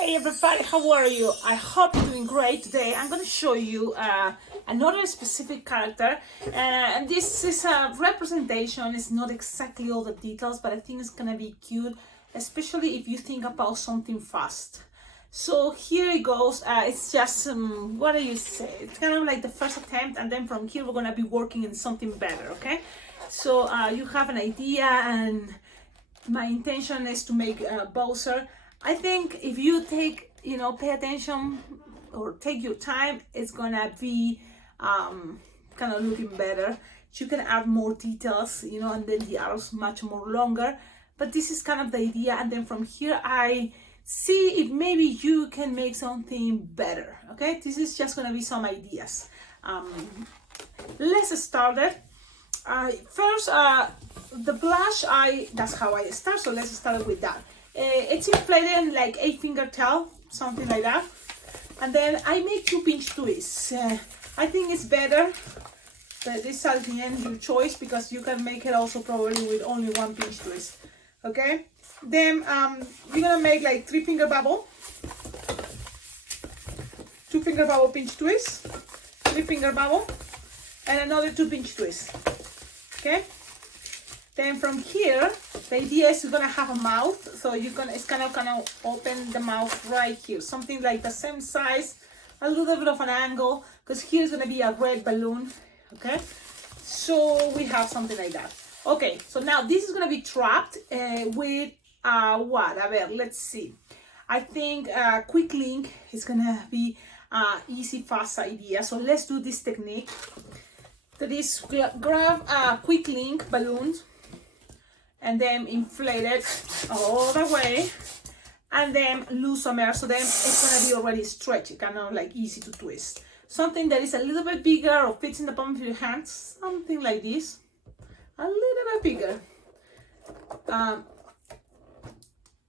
Hey everybody, how are you? I hope you're doing great today. I'm going to show you another specific character, and this is a representation. It's not exactly all the details, but I think it's going to be cute, especially if you think about something fast. So here it goes. It's just what do you say? It's kind of like the first attempt, and then from here we're going to be working in something better. Okay, so you have an idea, and my intention is to make Bowser. I think if you take, pay attention or take your time, it's gonna be kind of looking better. You can add more details, and then the arrows much more longer. But this is kind of the idea, and then from here I see if maybe you can make something better. Okay, this is just gonna be some ideas. Let's start it. First, the blush, that's how I start. So let's start with that. It's inflated in like 8-finger tail, something like that. And then I make 2 pinch twists. I think it's better, but this is at the end your choice, because you can make it also probably with only 1 pinch twist. Okay. Then you're gonna make like 3-finger bubble, 2-finger bubble pinch twist, 3-finger bubble, and another 2 pinch twist. Okay. Then from here, the idea is you're gonna have a mouth, so it's gonna open the mouth right here, something like the same size, a little bit of an angle, because here's gonna be a red balloon. Okay, so we have something like that. Okay, so now this is gonna be trapped with what? Let's see. I think quick link is gonna be easy, fast idea. So let's do this technique. That is, grab a quick link balloon and then inflate it all the way, and then lose some air, so then it's gonna be already stretchy, kind of like easy to twist. Something that is a little bit bigger or fits in the palm of your hand, something like this, a little bit bigger.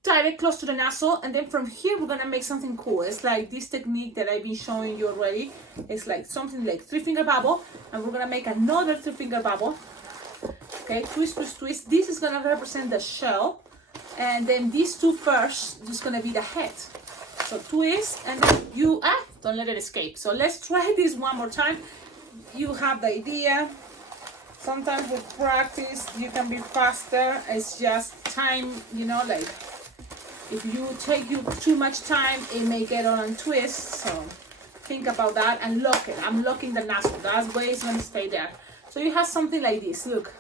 Tie it close to the nozzle, and then from here we're gonna make something cool. It's like this technique that I've been showing you already. It's like something like 3-finger bubble, and we're gonna make another 3-finger bubble. Okay, twist, twist, twist. This is gonna represent the shell, and then these two first is gonna be the head. So twist, and then you don't let it escape. So let's try this one more time. You have the idea. Sometimes with practice you can be faster. It's just time, like if you take too much time, it may get on and twist. So think about that and lock it. I'm locking the nozzle. That way it's gonna stay there. So you have something like this, look.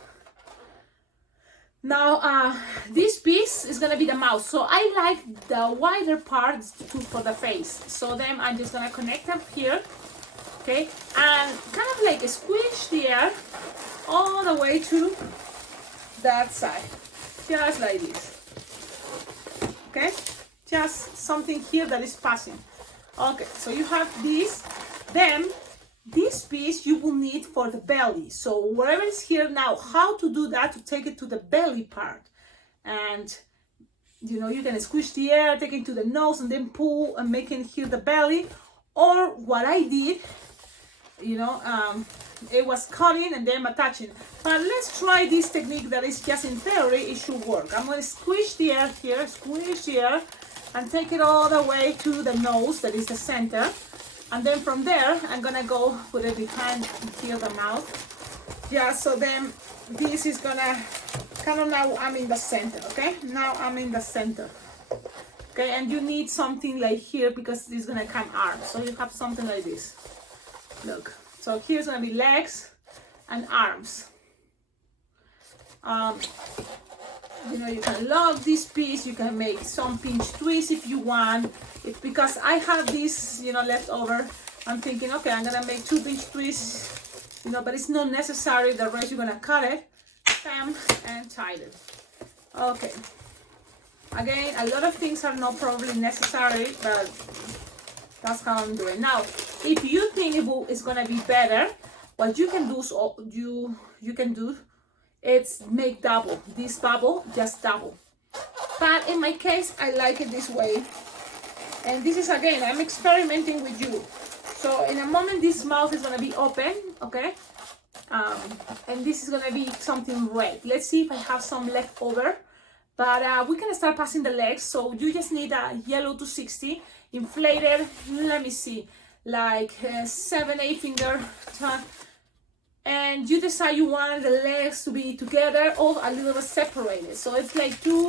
Now, this piece is gonna be the mouth. So I like the wider parts for the face. So then I'm just gonna connect up here, okay? And kind of like squish the air all the way to that side, just like this, okay? Just something here that is passing. Okay, so you have this, then this piece you will need for the belly. So wherever it's here now, how to do that to take it to the belly part. And you can squish the air, take it to the nose, and then pull and make it here the belly. Or what I did, it was cutting and then attaching. But let's try this technique that is just in theory, it should work. I'm gonna squish the air here, squish the air, and take it all the way to the nose, that is the center. And then from there, I'm gonna go put it behind here, the mouth. Yeah, so then this is gonna now I'm in the center, okay? Now I'm in the center. Okay, and you need something like here because it's gonna come arms. So you have something like this. Look, so here's gonna be legs and arms. You can lock this piece, you can make some pinch twist if you want. It's because I have this, left over. I'm thinking, okay, I'm gonna make 2 pinch twists, but it's not necessary. The rest you're gonna cut it, bam, and tie it. Okay. Again, a lot of things are not probably necessary, but that's how I'm doing. Now, if you think it's gonna be better, what you can do is you can do. It's make double. This bubble, just double. But in my case, I like it this way. And this is, again, I'm experimenting with you. So in a moment, this mouth is gonna be open, okay? And this is gonna be something red. Let's see if I have some left over. But we can start passing the legs. So you just need a yellow 260 inflated, let me see, like 7-8 finger turn. And you decide you want the legs to be together or a little bit separated. So it's like 2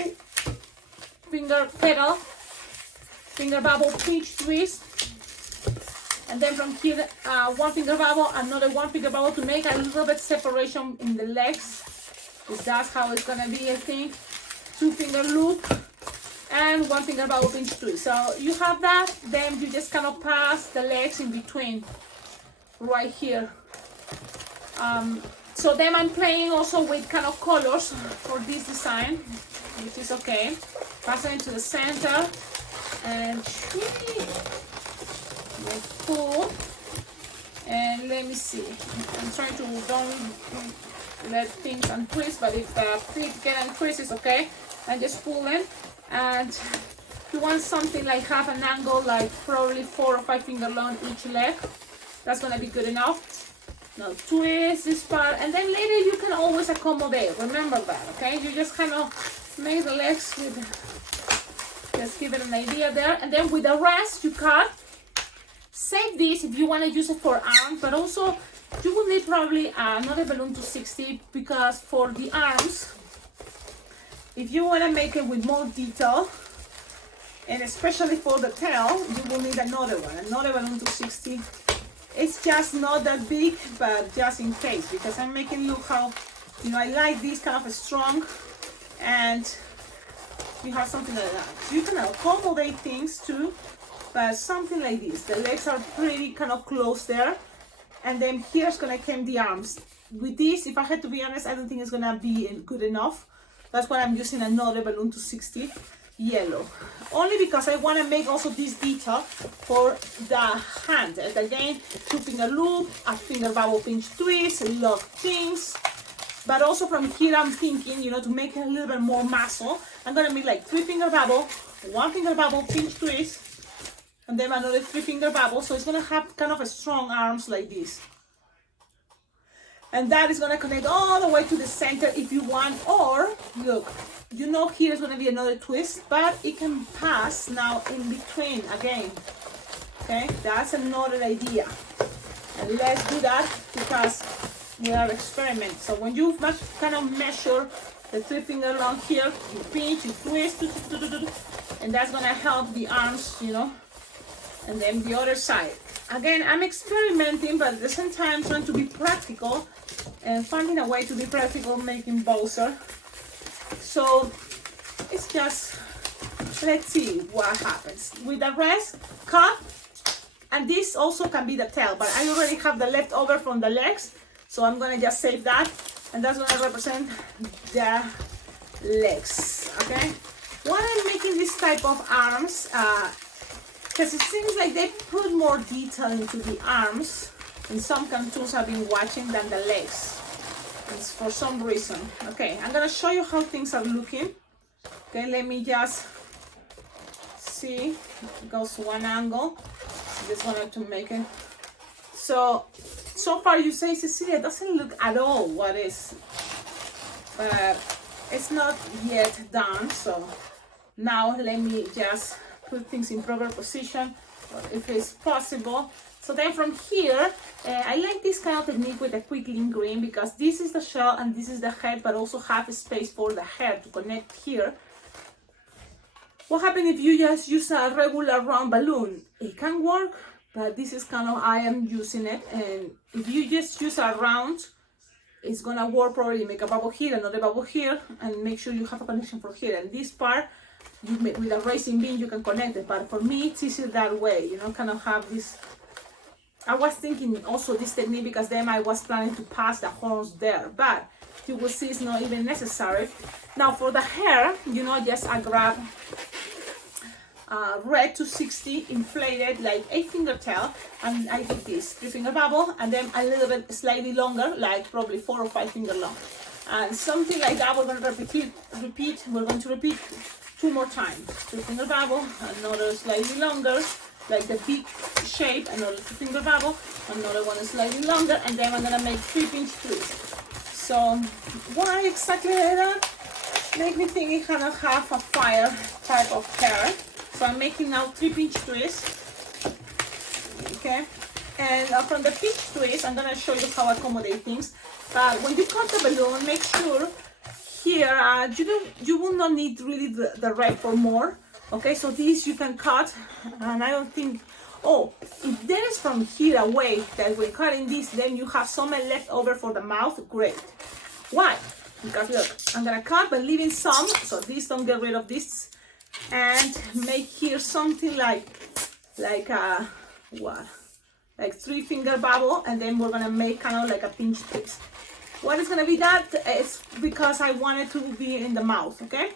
finger pedal, finger bubble, pinch twist. And then from here, 1 finger bubble, another 1 finger bubble to make a little bit separation in the legs. Because that's how it's gonna be, I think. 2 finger loop and 1 finger bubble pinch twist. So you have that, then you just kind of pass the legs in between, right here. So then I'm playing also with kind of colors for this design, which is okay. Passing into the center and pull. And let me see. I'm trying to don't let things untwist, but if the feet get untwist, it's okay. And just pull in. And if you want something like have an angle, like probably 4 or 5 finger long each leg, that's gonna be good enough. Now twist this part, and then later you can always accommodate. Remember that, okay? You just kind of make the legs with, just give it an idea there, and then with the rest you cut. Save this if you want to use it for arms, but also you will need probably another balloon 260 because for the arms, if you want to make it with more detail, and especially for the tail, you will need another balloon 260. It's just not that big, but just in case, because I'm making look how, you know, I like this kind of strong, and you have something like that. You can accommodate things too, but something like this. The legs are pretty kind of close there, and then here's gonna come the arms. With this, if I had to be honest, I don't think it's gonna be good enough. That's why I'm using another balloon 260 yellow, only because I want to make also this detail for the hand. And again, 2 finger loop, a finger bubble pinch twist, lock things. But also from here I'm thinking, you know, to make it a little bit more muscle, I'm gonna make like 3 finger bubble, 1 finger bubble pinch twist, and then another 3 finger bubble. So it's gonna have kind of a strong arms like this. And that is gonna connect all the way to the center if you want. Or look, you know, here's gonna be another twist, but it can pass now in between again. Okay, that's another idea. And let's do that because we are experimenting. So when you kind of measure the 3 finger long here, you pinch, you twist, and that's gonna help the arms, you know. And then the other side. Again, I'm experimenting, but at the same time trying to be practical and finding a way to be practical, making Bowser. So it's just, let's see what happens. With the rest, cut, and this also can be the tail, but I already have the leftover from the legs, so I'm gonna just save that, and that's gonna represent the legs, okay? Why I'm making this type of arms, because it seems like they put more detail into the arms in some cartoons I've been watching than the legs. It's for some reason. Okay, I'm gonna show you how things are looking. Okay, let me just see. It goes to one angle. Just wanted to make it. So far you say, Cecilia, it doesn't look at all what is. But it's not yet done. So now let me just put things in proper position, if it's possible. So then from here, I like this kind of technique with a quick link green because this is the shell and this is the head, but also have a space for the head to connect here. What happens if you just use a regular round balloon? It can work, but this is kind of, I am using it. And if you just use a round, it's gonna work probably. Make a bubble here, another bubble here, and make sure you have a connection for here. And this part, you make, with a racing beam, you can connect it. But for me, it's easier that way, you know, kind of have this. I was thinking also this technique because then I was planning to pass the horns there, but you will see it's not even necessary. Now for the hair, you know, just I grab red 260 inflated like 8 finger tail, and I did this 3 finger bubble, and then a little bit slightly longer, like probably 4 or 5 finger long, and something like that. We're going to repeat. We're going to repeat 2 more times. 3 finger bubble, another slightly longer, like the big shape, another 2 finger bubble, another one slightly longer, and then I'm gonna make 3 pinch twists. So why exactly like that? make me think it cannot have a fire type of hair. So I'm making now 3 pinch twists. Okay, and from the pinch twist, I'm gonna show you how I accommodate things. But when you cut the balloon, make sure here you will not need really the red for more. Okay, so this you can cut, and I don't think. Oh, if there is from here a way that we're cutting this, then you have some left over for the mouth. Great. Why? Because look, I'm gonna cut but leaving some, so this don't get rid of this, and make here something like what? Like 3 finger bubble, and then we're gonna make kind of like a pinch twist. What is gonna be that? It's because I want it to be in the mouth, okay?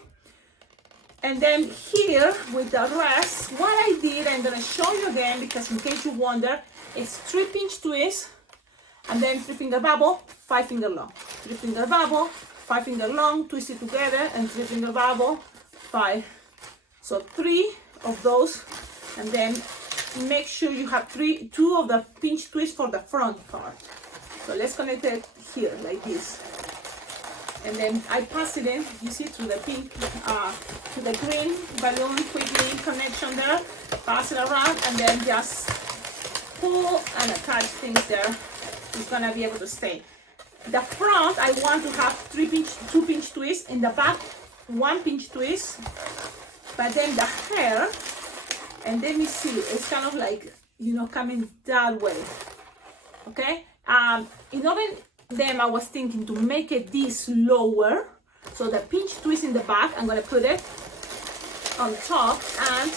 And then here with the rest, what I did, I'm gonna show you again because in case you wonder, it's 3 pinch twists, and then 3 finger bubble, 5 finger long. 3 finger bubble, 5 finger long, twist it together, and 3 finger bubble, 5. So 3 of those, and then make sure you have 2 of the pinch twists for the front part. So let's connect it here like this. And then I pass it in, you see, through the pink, to the green balloon, quickly connection there, pass it around, and then just pull and attach things there. It's gonna be able to stay. The front, I want to have 2 pinch twists. In the back, 1 pinch twist. But then the hair, and let me see, it's kind of like, you know, coming that way. Okay? In order, then I was thinking to make it this lower. So the pinch twist in the back, I'm gonna put it on top, and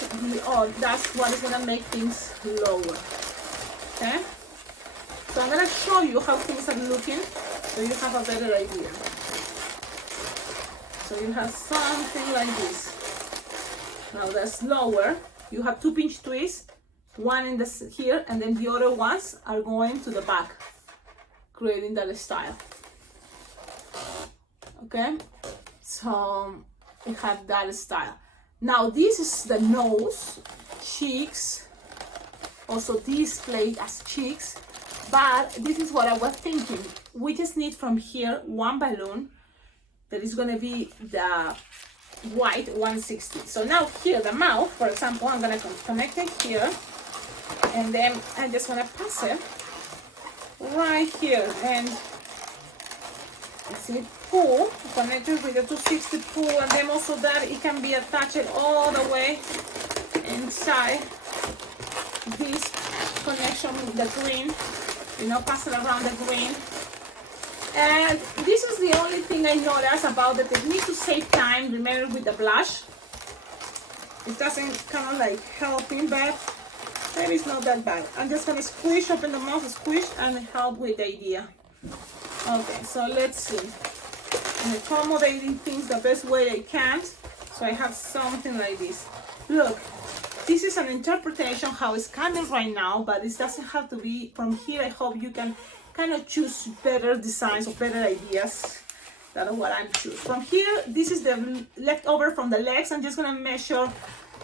that's what is gonna make things lower. Okay? So I'm gonna show you how things are looking, so you have a better idea. So you have something like this. Now that's lower. You have 2 pinch twists, 1 in here, and then the other ones are going to the back, creating that style. Okay, so we have that style. Now this is the nose, cheeks. Also displayed as cheeks. But this is what I was thinking. We just need from here 1 balloon that is going to be the white 160. So now here the mouth, for example, I'm going to connect it here, and then I just want to pass it right here, and see, pull, connect it with the 260 pull, and then also that it can be attached all the way inside this connection with the green. You know, pass it around the green. And this is the only thing I noticed about the technique to save time. Remember with the blush, it doesn't kind of like helping, but maybe it's not that bad. I'm just gonna squish, open the mouth, squish, and help with the idea. Okay, so let's see. I'm accommodating things the best way I can. So I have something like this. Look. This is an interpretation how it's coming right now, but it doesn't have to be from here. I hope you can kind of choose better designs or better ideas than what I'm choosing. From here, this is the leftover from the legs. I'm just gonna measure,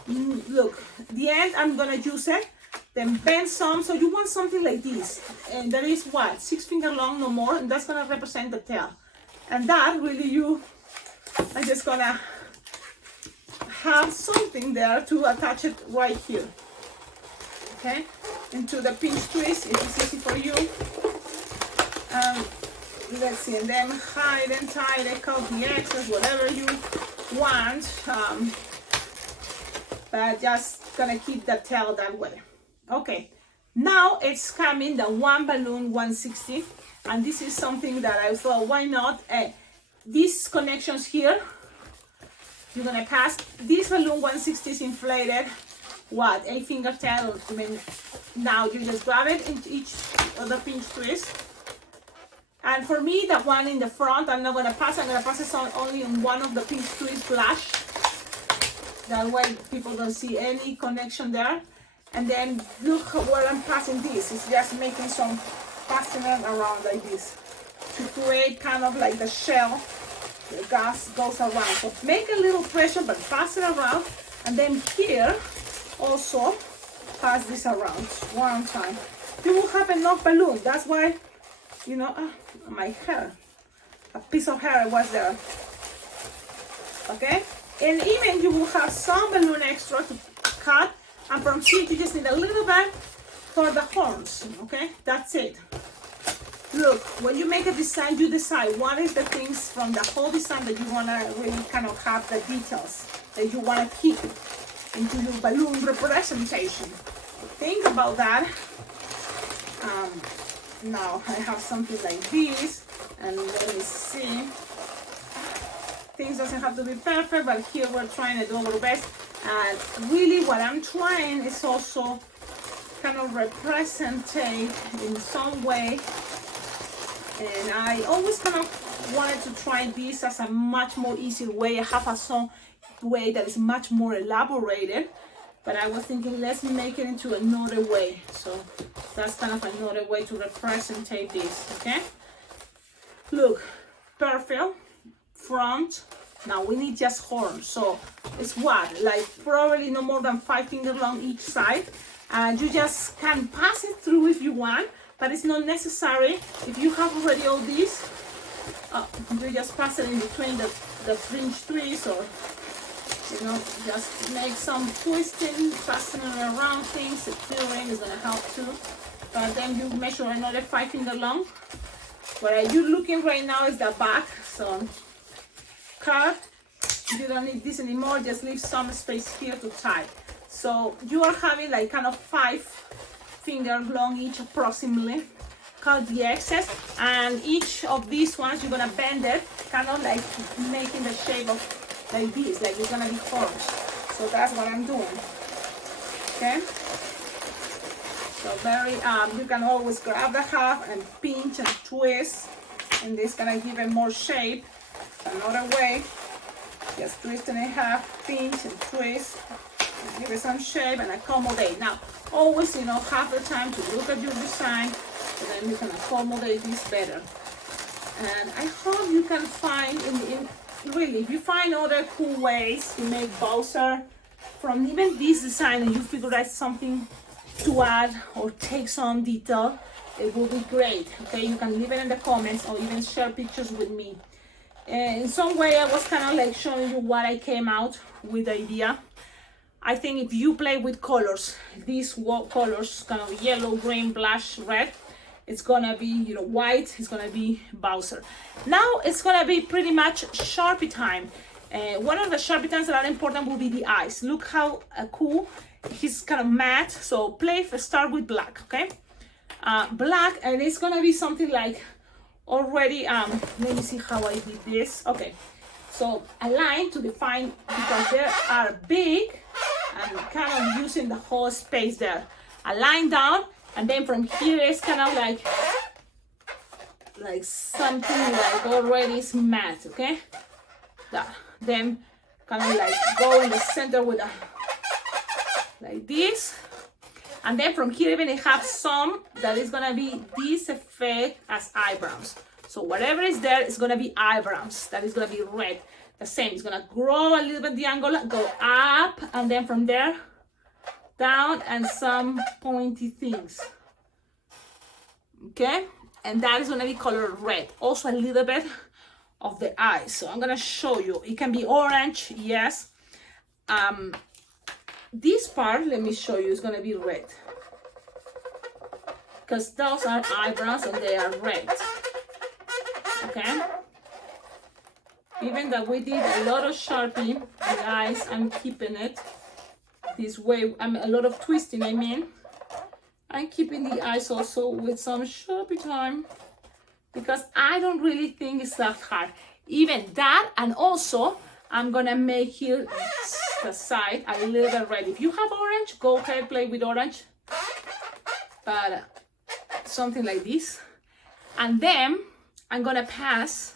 look, the end, I'm gonna use it, then bend some. So you want something like this. And there is what, 6 finger long, no more, and that's gonna represent the tail. And that really I'm just gonna have something there to attach it right here, okay, into the pinch twist if it's easy for you. Let's see, and then hide and tie it, cut the excess, whatever you want, but just gonna keep the tail that way. Okay, now it's coming the 1 balloon 160, and this is something that I thought, why not? These connections here, you're gonna pass. This balloon 160 is inflated, what, 8 finger tail. I mean, now you just grab it into each of the pinch twist. And for me, the one in the front, I'm not gonna pass. I'm gonna pass it on only on one of the pinch twist flash. That way people don't see any connection there. And then look where I'm passing this. It's just making some passing it around like this to create kind of like the shell. The gas goes around, so make a little pressure but pass it around, and then here also pass this around 1 time. You will have enough balloon. That's why, you know, my hair, a piece of hair was there. okay? And even you will have some balloon extra to cut, and from here you just need a little bit for the horns, okay? That's it. Look, when you make a design, you decide what is the things from the whole design that you want to really kind of have the details that you want to keep into your balloon representation. Think about that. Now I have something like this, and let me see. Things doesn't have to be perfect, but here we're trying to do our best. And really what I'm trying is also kind of represent in some way. And I always kind of wanted to try this as a much more easier way. I have a some way that is much more elaborated, but I was thinking let's make it into another way. So that's kind of another way to represent this, okay? Look, perfect front. Now we need just horns, so it's what, like probably no more than 5 fingers long each side, and you just can pass it through if you want, but it's not necessary. If you have already all these, you just pass it in between the fringe trees, or you know, just make some twisting, fastening around things. Securing is gonna help too. But then you measure another 5 finger long. What you're looking right now is the back, so cut. You don't need this anymore, just leave some space here to tie. So you are having like kind of 5 finger long each approximately. Cut the excess, and each of these ones you're gonna bend it, kind of like making the shape of like this, like it's gonna be horns. So that's what I'm doing. Okay. So very you can always grab the half and pinch and twist, and this gonna give it more shape. Another way, just twist it in half, pinch and twist, and give it some shape and accommodate. Now, always, you know, have the time to look at your design, so then you can accommodate this better. And I hope you can find, really, if you find other cool ways to make Bowser from even this design, and you figure out something to add or take some detail, it will be great. Okay, you can leave it in the comments or even share pictures with me. In some way I was kind of like showing you what I came out with the idea. I think if you play with colors, these colors, kind of yellow, green, blush, red, it's gonna be, you know, white, it's gonna be Bowser. Now it's gonna be pretty much Sharpie time. One of the Sharpie times that are important will be the eyes. Look how cool, he's kind of matte, so start with black, okay? Black, and it's gonna be something like already, let me see how I did this. Okay, so a line to define, because they are big, and kind of using the whole space there. A line down, and then from here it's kind of like something like already is matte, okay? That. Then kind of like go in the center with a, like this. And then from here even I have some that is gonna be this effect as eyebrows. So whatever is there is gonna be eyebrows. That is gonna be red. The same, it's gonna grow a little bit the angle, go up, and then from there down, and some pointy things. Okay, and that is gonna be colored red. Also a little bit of the eyes. So I'm gonna show you. It can be orange, yes. This part, let me show you, is gonna be red, because those are eyebrows and they are red. Okay, even though we did a lot of Sharpie, the eyes, I'm keeping it this way. A lot of twisting, I mean. I'm keeping the eyes also with some Sharpie time, because I don't really think it's that hard. Even that, and also I'm gonna make here the side a little bit red. If you have orange, go ahead, play with orange, but something like this. And then I'm gonna pass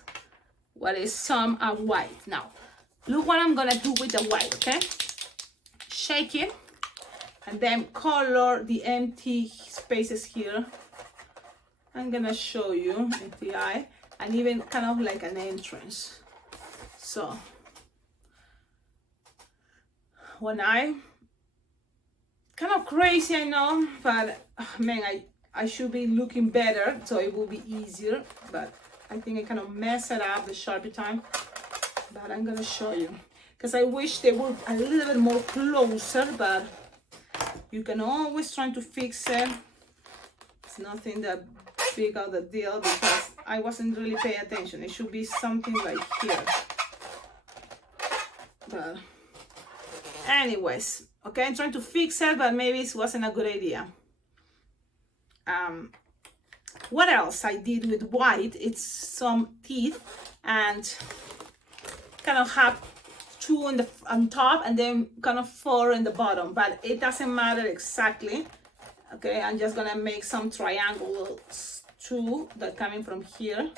what is some white. Now look what I'm gonna do with the white. Okay, shake it and then color the empty spaces here. I'm gonna show you the eye, and even kind of like an entrance. So when I kind of crazy, I know, but man, I should be looking better, so it will be easier, but I think I kind of mess it up the Sharpie time. but I'm gonna show you because I wish they were a little bit more closer, but you can always try to fix it. It's nothing that big of the deal because I wasn't really paying attention. It should be something like here. But anyways, okay, I'm trying to fix it, but maybe it wasn't a good idea. What else I did with white? It's some teeth and kind of have two on top and then kind of four in the bottom, but it doesn't matter exactly. Okay, I'm just gonna make some triangles too that coming from here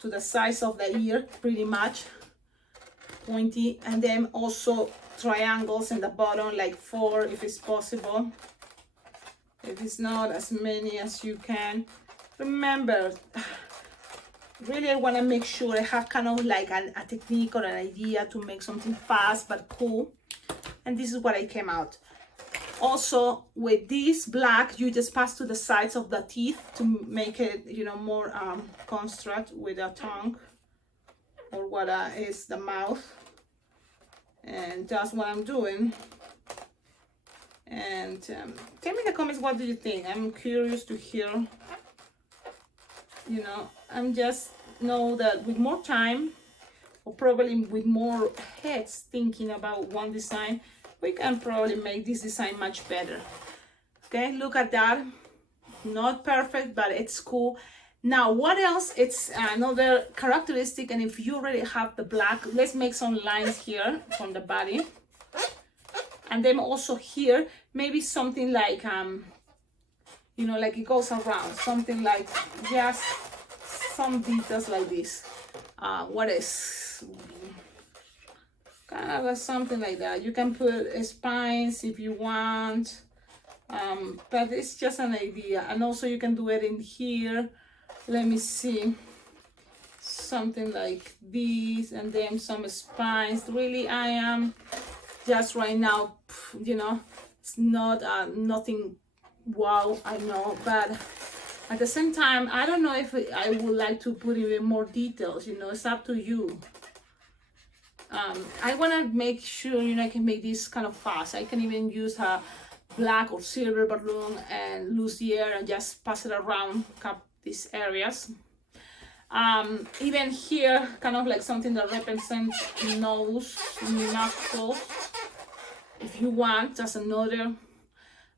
to the size of the ear, pretty much pointy, and then also triangles in the bottom, like 4 if it's possible. If it's not, as many as you can. Remember, really I want to make sure I have kind of like a technique or an idea to make something fast but cool, and this is what I came out. Also with this black, you just pass to the sides of the teeth to make it, you know, more construct with a tongue or what is the mouth, and that's what I'm doing. And tell me in the comments, what do you think? I'm curious to hear. You know, I'm just know that with more time, or probably with more heads thinking about one design, we can probably make this design much better. Okay, look at that. Not perfect, but it's cool. Now, what else? It's another characteristic, and if you already have the black, let's make some lines here from the body. And then also here, maybe something like, you know, like it goes around, something like just some details like this. What is kind of something like that. You can put spines if you want, but it's just an idea. And also you can do it in here. Let me see, something like this, and then some spines. Really, I am just right now, you know, it's not nothing wow, I know, but at the same time, I don't know if I would like to put even more details. You know, it's up to you. I want to make sure, you know, I can make this kind of fast. I can even use a black or silver balloon and lose the air and just pass it around, cap these areas. Even here, kind of like something that represents nose, nostrils, if you want. That's another.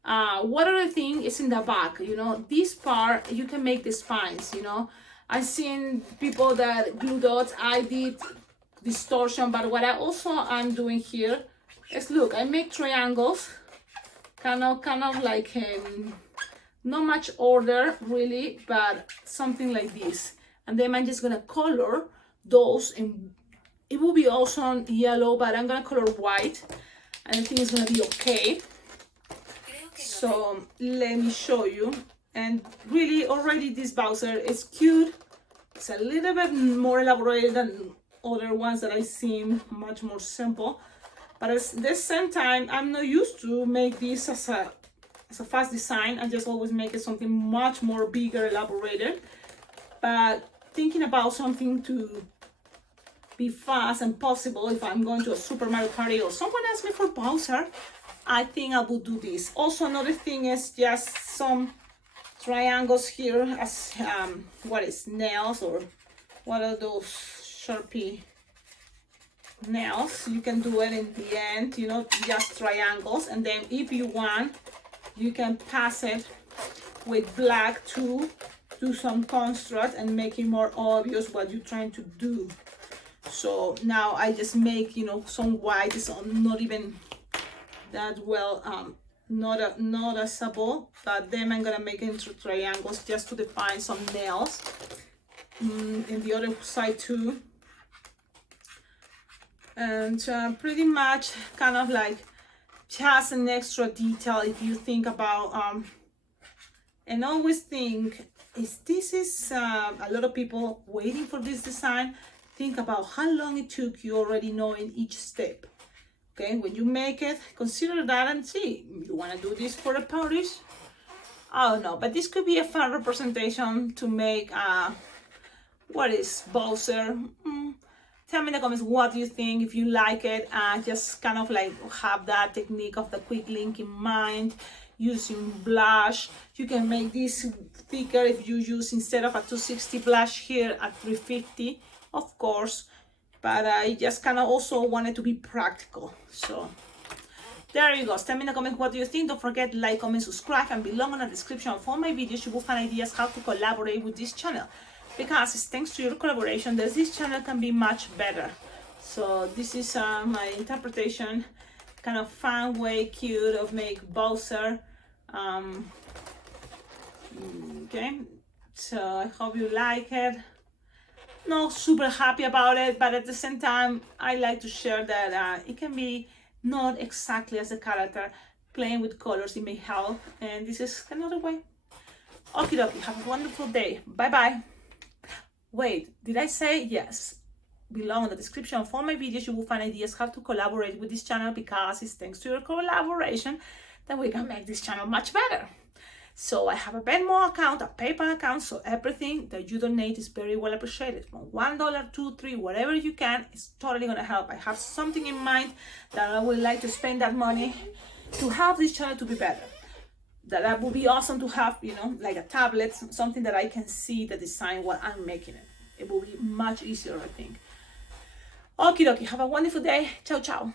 What other thing is in the back? You know, this part you can make the spines. You know, I've seen people that glue dots. I did distortion, but what I also am doing here is, look, I make triangles, kind of like not much order really, but something like this. And then I'm just gonna color those, and it will be also yellow, but I'm gonna color white, and I think it's gonna be okay. So let me show you. And really already this Bowser is cute. It's a little bit more elaborated than other ones that I've seen, much more simple. But at the same time, I'm not used to make this as a fast design. I just always make it something much more bigger, elaborated. But thinking about something to be fast and possible, if I'm going to a Super Mario Party or someone asks me for Bowser, I think I will do this. Also, another thing is just some triangles here as what is nails, or what are those Sharpie nails. You can do it in the end, you know, just triangles. And then if you want, you can pass it with black to do some construct and make it more obvious what you're trying to do. So now I just make, you know, some white. It's not even that well noticeable, but then I'm gonna make it into triangles just to define some nails in the other side too. And pretty much kind of like just an extra detail if you think about and always think, this is a lot of people waiting for this design. Think about how long it took you already knowing each step. Okay, when you make it, consider that and see, you want to do this for the parties? Oh no, but this could be a fun representation to make what is Bowser. Tell me in the comments what you think, if you like it, and just kind of like have that technique of the quick link in mind. Using blush, you can make this thicker if you use, instead of a 260 blush here, at 350, of course, but I just kind of also wanted to be practical. So there you go. Tell me in the comments what do you think. Don't forget to like, comment, subscribe, and below in the description of all my videos you will find ideas how to collaborate with this channel, because it's thanks to your collaboration that this channel can be much better. So this is my interpretation, kind of fun way, cute, of make Bowser. Okay, so I hope you like it. Not super happy about it, but at the same time I like to share that it can be not exactly as a character. Playing with colors, it may help, and this is another way. Okie dokie, have a wonderful day. Bye bye. Wait, did I say yes? Below in the description of all my videos you will find ideas how to collaborate with this channel, because it's thanks to your collaboration that we can make this channel much better. So I have a Venmo account, a PayPal account, so everything that you donate is very well appreciated. From $1, $2, $3, whatever you can, it's totally gonna help. I have something in mind that I would like to spend that money to have this channel to be better. That would be awesome to have, you know, like a tablet, something that I can see the design while I'm making it. It will be much easier, I think. Okie dokie, have a wonderful day. Ciao, ciao.